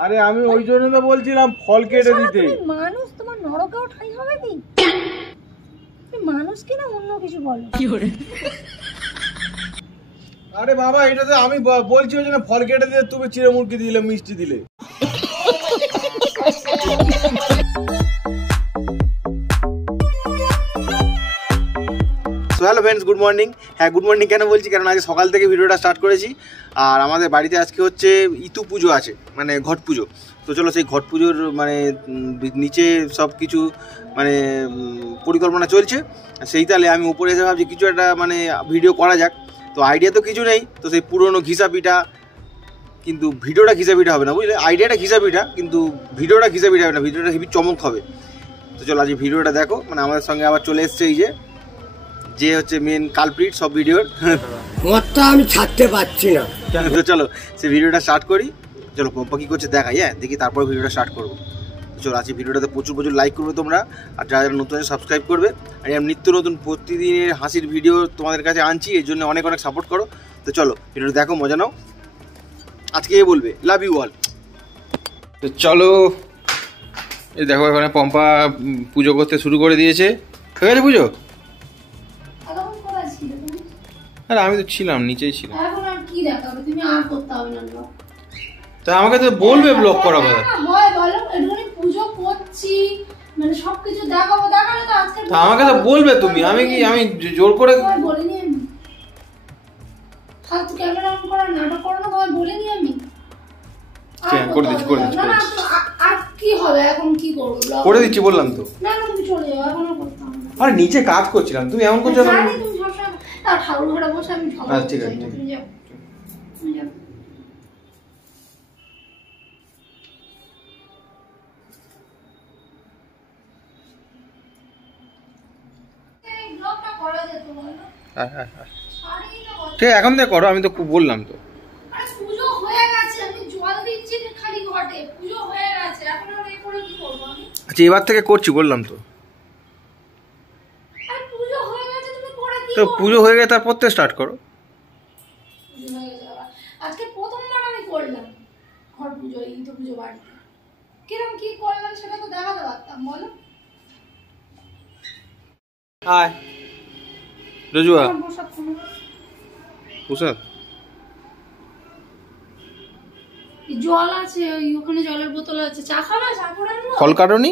আরে আমি ওই জন্য তো বলছিলাম ফল কেটে দিতে। মানুষ তোমার নরকেও ঠাই হবে কি? মানুষ কি না অন্য কিছু বলো। আরে বাবা এটা তো আমি বলছি ওই জন্য ফল কেটে দিতে, তুমি চিড়ে-মুড়কি দিলে, মিষ্টি দিলে। Hello friends, good morning. হ্যাঁ গুড মর্নিং কেন বলছি, কারণ আজকে সকাল থেকে ভিডিওটা স্টার্ট করেছি। আর আমাদের বাড়িতে আজকে হচ্ছে ইতু পুজো আছে, মানে ঘট পুজো। তো চলো সেই ঘট পুজোর মানে নিচে সব কিছু মানে পরিকল্পনা চলছে। সেই তাহলে আমি উপরে এসে ভাবছি কিছু একটা মানে ভিডিও করা যাক। তো আইডিয়া তো কিছু নেই, তো সেই পুরনো ঘিসা পিঠা, কিন্তু ভিডিওটা ঘিসা পিঠা হবে না, বুঝলে? আইডিয়াটা ঘিসা পিঠা, কিন্তু ভিডিওটা ঘিসা পিঠা হবে না, ভিডিওটা হেবি চমক হবে। তো চলো আজকে ভিডিওটা দেখো। মানে আমাদের সঙ্গে আবার চলে এসছে এই যে হচ্ছে মেন কালপ্রিট সব ভিডিওর। মতটা আমি ছাড়তে পারছি না। তো চলো সেই ভিডিওটা স্টার্ট করি। চলো পম্পা কী করছে দেখাই, হ্যাঁ দেখি, তারপর ভিডিওটা স্টার্ট করবো। চলো আজকে ভিডিওটাতে প্রচুর লাইক করবে তোমরা, আর যারা যারা নতুন সাবস্ক্রাইব করবে। আর আমি নিত্য নতুন প্রতিদিনের হাসির ভিডিও তোমাদের কাছে আনছি, এর জন্য অনেক সাপোর্ট করো। তো চলো ভিডিওটা দেখো, মজা নাও। আজকে এ বলবে লাভ ইউ অল। তো চলো এই দেখো এখানে পম্পা পুজো করতে শুরু করে দিয়েছে। হয়ে গেছে পুজো? আরে আমি তো ছিলাম, নিচেই ছিলাম। এখন আর কি দেখাবে তুমি? আর করতে হবে না ব্লগ। তা আমাকে তো বলবে ব্লগ করা কথা। হয় বলো, একটুখানি পুজো করছি মানে সবকিছু দেখাবো, দেখালে তো আজকে তা আমাকে তো বলবে তুমি, আমি কি আমি জোর করে বলিনি আমি। ফালতু ক্যামেরা অন করা নাটক করো না, তোমায় বলিনি আমি। করে দিচ্ছি। আর কি হবে এখন, কি করবো? করে দিচ্ছি বললাম তো। না তুমি চলে যাও, এখনো করতে হবে না। আরে নিচে কাজ করছিলাম, তুমি এমন করছো। তুমি সবসময় ঠাকুর ঘরে বসে আমি ঝগড়া ঠিক আছে, তুমি যাও, তুমি যাও। হ্যাঁ ঠিক আছে, এখন থেকে করো, আমি তো বললাম তো। পুজো হয়ে গেছে, আমি জল দিচ্ছি খালি ঘটে, পুজো হয়ে গেছে, এখন আর এই করে কি করব আমি? আচ্ছা এবার থেকে করছি বললাম তো। আরে পুজো হয়ে গেছে, তুমি করে কি? তো পুজো হয়ে গেছে তারপর থেকে স্টার্ট করো। আজকে প্রথমবার আমি করলাম ঘর পুজো, এই তো পুজো বাড়িতে কিরকম কি করলাম সেটা তো দেখাতে পারতাম, বলো। হাই রজুয়া, প্রসাদ জল আছে, ওখানে জলের বোতল আছে, চা খাবে? চা করে আনবো? ফল কাটনি?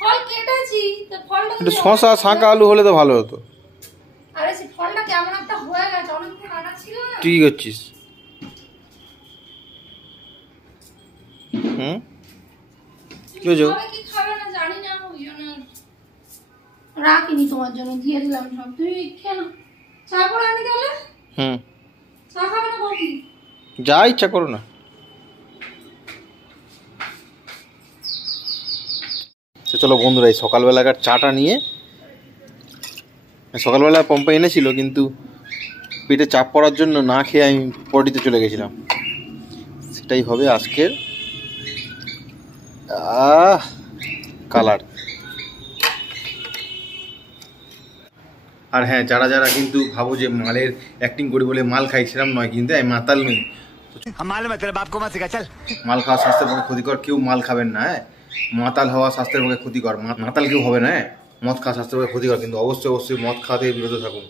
ফল কেটেছি, তো ফলটা একটু শসা শাঁকা আলু হলে তো ভালো হতো। আরে সে ফলটা কেমন একটা হয়ে গেছে, অনেকক্ষণ কাটা ছিল না। তুই কি করছিস? কি হয়েছে? কি খাবে না জানি না, ওই জন্য রাখিনি তোমার জন্য, দিয়ে দিলাম সব। তুমি কেন চা করে আনি তাহলে? চা খাবে না কফি? যা ইচ্ছা করো না। তো চলো বন্ধুরা, এই সকালবেলাকার চাটা নিয়ে, সকালবেলা পম্পা এনেছিল কিন্তু পেটে চাপ পড়ার জন্য না খেয়ে আমি পটিতে চলে গেছিলাম। সেটাই হবে আজকের কালার। আর হ্যাঁ, যারা যারা কিন্তু ভাবো যে মালের অ্যাক্টিং করি বলে মাল খাই, সেরকম নয় কিন্তু, আমি মাতাল নই। মাল খাওয়া স্বাস্থ্যের পক্ষে ক্ষতিকর, কেউ মাল খাবেন না। হ্যাঁ, মাতাল হওয়া স্বাস্থ্যের পক্ষে ক্ষতিকর, মাতাল কেউ হবে না। মদ খাওয়া স্বাস্থ্যের পক্ষে ক্ষতিকর, কিন্তু অবশ্যই মদ খাওয়া থেকে বিরত থাকুন।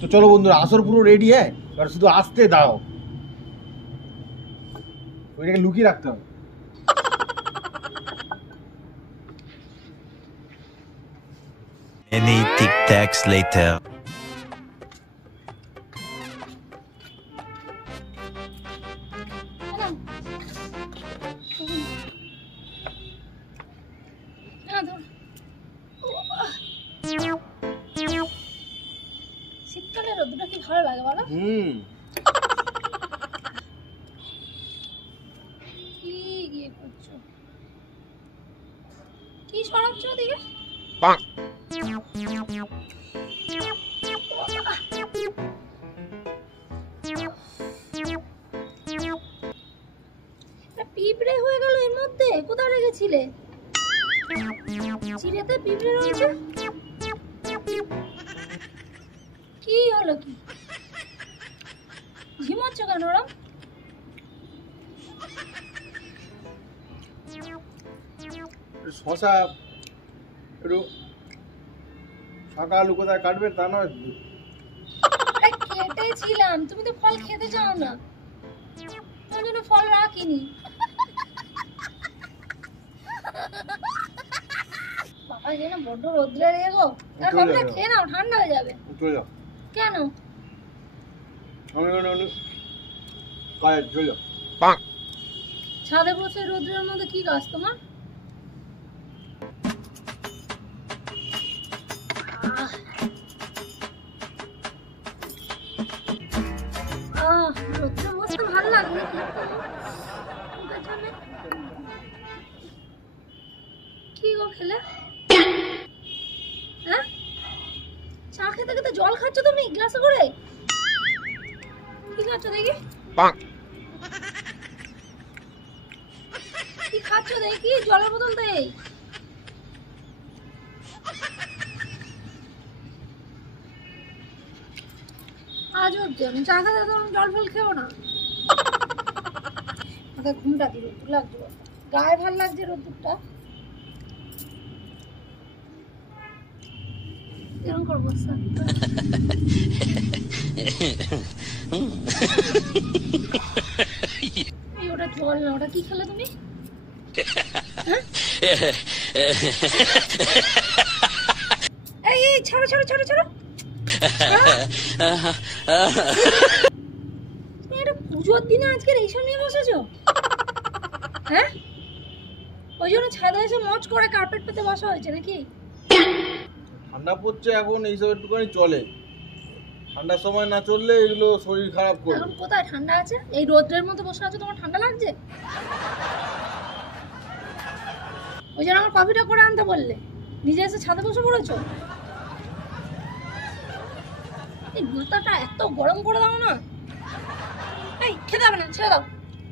তো চলো বন্ধুরা, আসর পুরো রেডি। হ্যাঁ, এবার শুধু আসতে দাও, ওইটাকে লুকিয়ে রাখতে হবে। Many tic tacs later. শীতকালে রোদটা কি ভালো লাগে বলো? কি গিয়ে করছো, কি সরাচ্ছ ওদিকে? পিঁপড়ে হয়ে গেল এর মধ্যে? কোথায় রেখেছিলে? চিড়েতে পিঁপড়ে রয়েছে? কি হলো কি? ঝিমোচ্ছ কেন ওরম? শশা একটু সকাল কোথায় কাটবে তা নয়। কেটেছিলাম, তুমি তো ফল খেতে চাও না, ওই জন্য ফল রাখিনি। বাবা যেন বড্ড রোদ্রে রে গো, ফলটা খেয়ে নাও, ঠান্ডা হয়ে যাবে। চলে যাও। কেন? চলে যাও। ছাদে বসে রোদ্রের মধ্যে কি কাজ তোমার? রোদ্রে বসতে ভালো লাগে না। কি গো খেলে? হ্যাঁ, চা খেতে খেতে জল খাচ্ছ তুমি গ্লাসে করে? কি খাচ্ছ দেখি? কি খাচ্ছ দেখি? জলের বোতল দেই। আজ অব্দি আমি চা খেতে তখন জল ফল খেও না। আমাকে ঘুমটা দিল, রোদ্দুর লাগছে, গায়ে ভাল লাগছে রোদ্দুরটা। এরকম করবো ওটা জল না, ওটা কি খেলে তুমি? এই ছাড়ো ছাড়ো ছাড়ো ছাড়ো। তুমি একটা পুজোর দিনে আজকের এইসব নিয়ে বসেছো? হ্যাঁ, ওই জন্য ছাদে এসে মজ করে কার্পেট পেতে বসা হয়েছে নাকি? ঠান্ডা পড়ছে এখন, এইসব একটুখানি চলে। ঠান্ডার সময় না চললে এগুলো শরীর খারাপ করবে। এখন কোথায় ঠান্ডা আছে? এই রোদ্রের মধ্যে বসে আছো, তোমার ঠান্ডা লাগছে? ওই জন্য আমার কফিটা করে আনতে বললে, নিজে এসে ছাদে বসে পড়েছো। এই মাথাটা এত গরম করে দাও না। এই খেতে হবে না, ছেড়ে দাও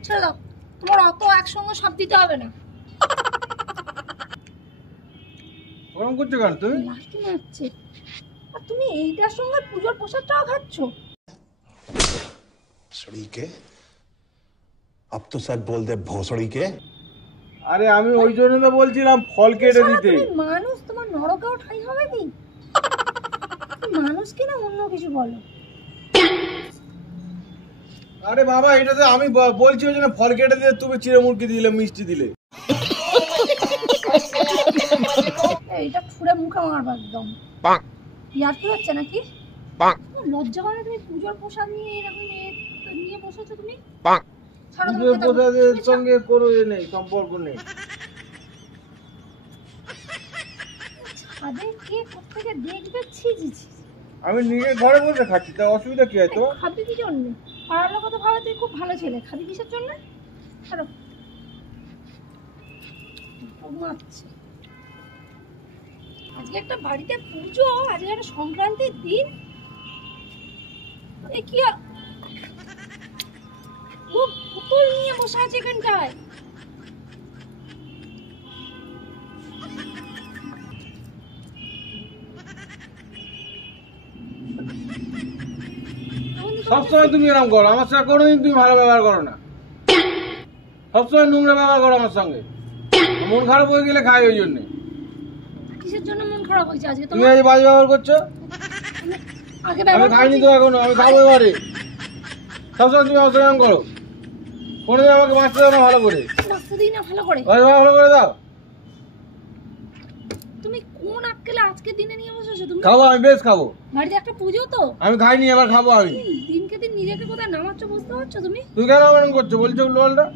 ছেড়ে দাও, তোমার অত একসঙ্গে সব দিতে হবে না। গরম করছো কেন তুমি? লাস্ট মারছে, আর তুমি এইটার সঙ্গে পুজোর প্রসাদটাও খাচ্ছ। भोसड़ी के अब तो सच बोल दे भोसड़ी के। আরে আমি ওই জন্য তো বলছিলাম ফল কেটে দিতে। তুমি মানুষ, তোমার নরকেও ঠাঁই হবে কি? মানুষ কি না অন্য কিছু বলো? আরে বাবা, এটা তো আমি বলছি ওই জন্য ফল কেটে দিতে, তুমি চিড়ে মুরগি দিলে, মিষ্টি দিলে। এইটা ছুঁড়ে মুখে মারবা একদম। ইয়ার কি হচ্ছে নাকি? লজ্জা করে তুমি পুজোর প্রসাদ নিয়ে এরকম নিয়ে বসেছো তুমি? ছাড়ো, তুমি পুজোর প্রসাদের সঙ্গে কোনো এ নেই, সম্পর্ক নেই। ছাদে কে কোত্থেকে দেখবে? ছি ছি ছি। আমি নিজে ঘরে বসে খাচ্ছি, তা অসুবিধা কি হয় তো? খাবি কি জন্য? পাড়ার লোক তো ভাবে তুই খুব ভালো ছেলে, খাবি কিসের জন্য? ছাড়ো, ঘুমাচ্ছে। আজকে একটা বাড়িতে পুজো, আজকে একটা সংক্রান্তির দিন। এ কি ও পুতুল নিয়ে বসে আছে এখানটায়। সবসময় তুমি এরকম করো আমার সঙ্গে, কোনোদিন তুমি ভালো ব্যবহার করো না, সবসময় নোংরা ব্যবহার করো আমার সঙ্গে। মন খারাপ হয়ে গেলে খাই ওই জন্য। কিসের জন্য মন খারাপ হয়েছে আজকে তুমি তোমার? আজ বাজে ব্যবহার করছো। আগে আমি ব্যবহার খাইনি করছি। তো এখনো, আমি খাবো এবারে। সবসময় তুমি আমার সঙ্গে এরকম করো, কোনোদিন আমাকে বাঁচতে দাও না ভালো করে। বাঁচতে দিই না ভালো করে? ভালো করে দাও। তুমি কোন আক্কেলে আজকে দিনে নিয়ে বসেছো তুমি? খাবো, আমি বেশ খাবো। বাড়িতে একটা পুজো তো, আমি খাইনি, এবার খাবো আমি। দিনকে দিন নিজেকে কোথায় নামাচ্ছ বুঝতে পারছো তুমি? তুমি কেন এরকম করছো বলছো উল্টোপাল্টা?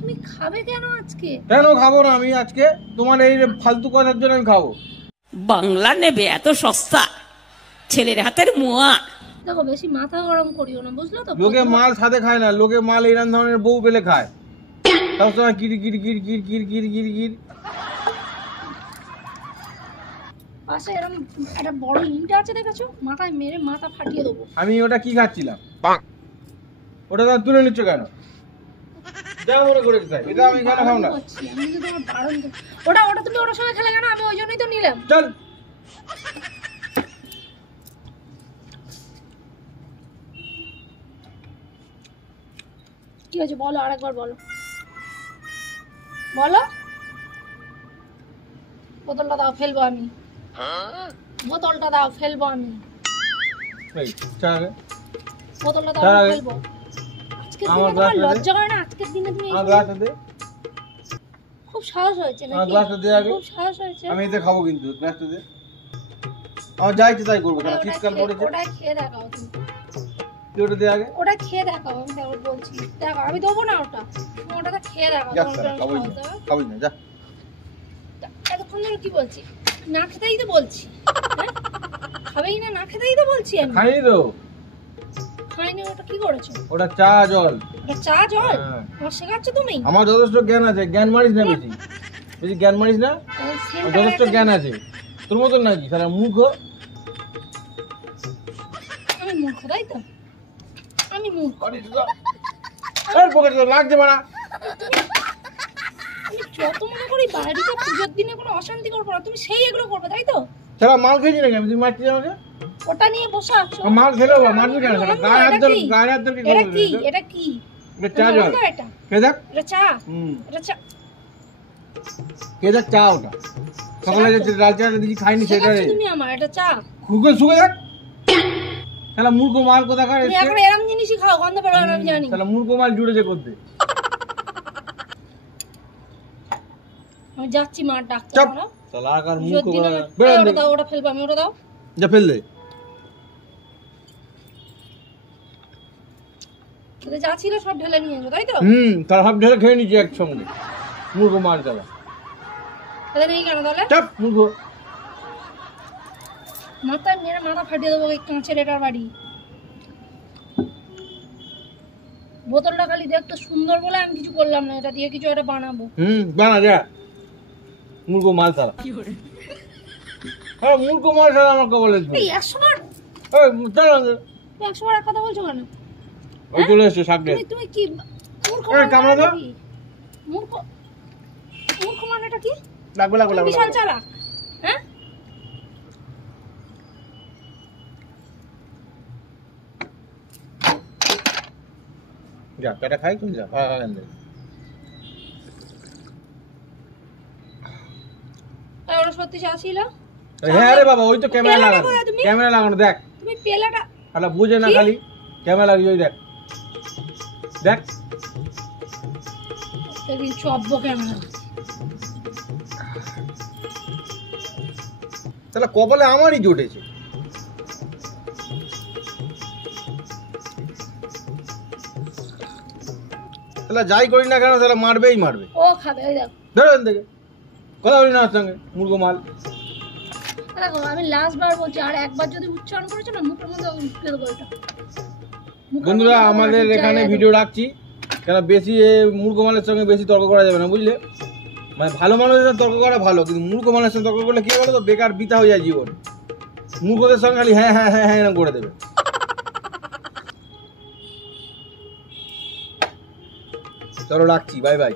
তুমি খাবে কেন আজকে? কেন খাবো না আমি আজকে? তোমার এই ফালতু কথার জন্য আমি খাবো। বাংলা নেবে এত সস্তা, ছেলের হাতের মোয়া। দেখো বেশি মাথা গরম করিও না, বুঝলো তো? লোকে মাল সাথে খায় না, লোকে মাল এইরকম ধরনের বউ পেলে খায়। সবসময় কির কির কির কির কির কির কির কির। পাশে এরকম একটা বড় ইট আছে দেখেছো? মাথায় মেরে মাথা ফাটিয়ে দেবো। আমি ওটা কি খাচ্ছিলাম? ওটা তো তুলে নিচ্ছ কেন? যা মনে করে তাই, এটা আমি কেন খাবো না? করছি, আমি তো তোমার বারণ কর- ওটা ওটা তুমি ওটার সঙ্গে খেলে কেন? আমি ওই জন্যই তো নিলাম। চল। কি হয়েছে বলো, আরেকবার বলো, বলো। বোতলটা দাও, ফেলবো আমি। বোতলটা দাও, ফেলবো আমি। এই চা আগে। বোতলটা দাও, চা আমি আগে। ফেলবো। আজকের আমার দিনে তোমার গ্লাসটা দে। লজ্জা করে না? আজকের দিনে তুমি আমার এইসব- গ্লাসটা দে। খুব সাহস হয়েছে আমার নাকি? গ্লাসটা দে আগে। খুব সাহস হয়েছে। আমি এতে খাবো কিন্তু, গ্লাসটা দে। আমার যা ইচ্ছে তাই করবো, কেন ওটা শীতকাল খেয়ে- পড়েছে। ওটা খেয়ে দেখাও তুমি। তুই ওটা দে আগে। ওটা খেয়ে দেখাও, আমি তারপর বলছি। দেখো, আমি দেবো না ওটা, তুমি ওটাতে খেয়ে দেখাও। যা তোমার শালা, কেমন খাবোই সাহস না, হয়? খাবোই না, যা। এতক্ষণ ধরে কি বলছি? না খেতেই তো বলছি। হ্যাঁ? খাবেই না, না খেতেই তো বলছি আমি। খাইনি তো, খাইনি, ওটা কি করেছো? ওটা চা জল। ওটা চা জল? হ্যাঁ। আমার শেখাচ্ছ তুমি? আমার যথেষ্ট জ্ঞান আছে, জ্ঞান মারিস না বেশি, বেশি জ্ঞান মারিস না। আমার আমার সেন্টারে যথেষ্ট একটা- জ্ঞান আছে, তোর মতন নাকি সারা মুখ। আমি মূর্খ, তাই তো? আমি মূর্খ। এর পকেটে তো লাগছে মারা। আমি যত মনে করি বাড়িতে পুজোর দিনে কোনো অশান্তি করবো না, তুমি সেই এগুলো করবে, তাই তো? সারা মাল খেয়েছি নাকি আমি, তুই মারছিস আমাকে? ওটা নিয়ে বসে আছো। মাল খেলেও মারবি কেন? সারা গায়ে হাত ধর, এটা কি? গায়ে হাত ধর কি এটা করবি? কি? এটা কি? এটা চা জল। এটা এটা খেয়ে দেখ। এটা চা। হুম, এটা চা। খেয়ে দেখ চা ওটা। সকালে যে লাল চাটা দিয়েছি খাইনি সেটা শেখাচ্ছ রে। তুমি আমার, এটা চা। খুকে শুকে দেখ। শালা মূর্খ মাল কোথাকার তুমি এসছে। এখন এরম জিনিসই খাও, গন্ধ বেরোবে না, আমি জানি। শালা মূর্খ মাল জুড়েছে করতে। আমি যাচ্ছি মার ডাক্তার। চাপ। আমরা শালা আকার পুজোর মূর্খ দিন কোথাকার। আমি- বেরো ওটা এখান থেকে। দাও, ওটা ফেলবো আমি, ওটা দাও। যা ফেল দে। ওতে যা ছিল সব ঢেলে নিয়েছো, তাই তো? তার হাফ ঢেলে খেয়ে নিচ্ছি একসঙ্গে। মূর্খ মাল চালা। তাহলে নেই কেন তাহলে? চাপ মূর্খ। মাথায় মেরে মাথা ফাটিয়ে দেবো এই কাঁচের এটার বাড়ি। বোতলটা খালি দেখতে সুন্দর বলে আমি কিছু করলাম না, এটা দিয়ে কিছু একটা বানাবো। বানা যা। মূর্খ মাল চালা। হ্যাঁ মূর্খ মাল চালা আমার কবলে। এই 100 বার চলো তুমি 100 বার এক কথা বলছো কেন? ওই চলে এসছে সামনে। তুমি কি মূর্খ এই, কামড়া দাও। নাকি? মূর্খ মূর্খ মানেটা কি? লাগবে লাগবে তুমি লাগবে বিশাল চালাক। হ্যাঁ? যা পেটা খাই চল যা। তাই ওটা সত্যি চা ছিল? হ্যাঁ রে বাবা, ওই তো ক্যামেরা পেলাটা লাগানো। কোথায় তুমি? ক্যামেরা লাগানো দেখ। তুমি পেলাটা শালা বুঝে না কি? খালি ক্যামেরা লাগিয়ে ওই দেখ। দেখ দেখি চব্য ক্যামেরা। তাহলে কপালে আমারই জুটেছে। তাহলে যাই করি না কেন তাহলে মারবেই মারবে। ও খাবে, ওই দেখো। ধরো এখান থেকে। কথা বলি না ওর সঙ্গে মূর্খ মাল। দেখো আমি লাস্ট বার বলছি, আর একবার যদি উচ্চারণ করেছো না মুখের মধ্যে উঠতে দেবো এটা। মুখের বন্ধুরা মধ্যে আমাদের ঠিক এখানে জায়গায় ভিডিও রাখছি, কেন বেশি মূর্খ মালের সঙ্গে বেশি তর্ক করা যাবে না, বুঝলে? মানে ভালো মানুষের সাথে তর্ক করা ভালো, কিন্তু মূর্খ মানুষের সঙ্গে তর্ক করলে কি বলো তো, বেকার বৃথা হয়ে যায় জীবন। মূর্খদের সঙ্গে খালি হ্যাঁ হ্যাঁ হ্যাঁ হ্যাঁ এরকম করে দেবে। চলো রাখছি, বাই বাই।